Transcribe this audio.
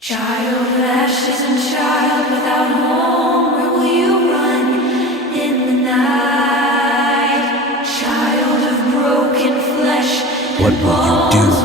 Child of ashes and child without home, where will you run in the night? Child of broken flesh and what will you do?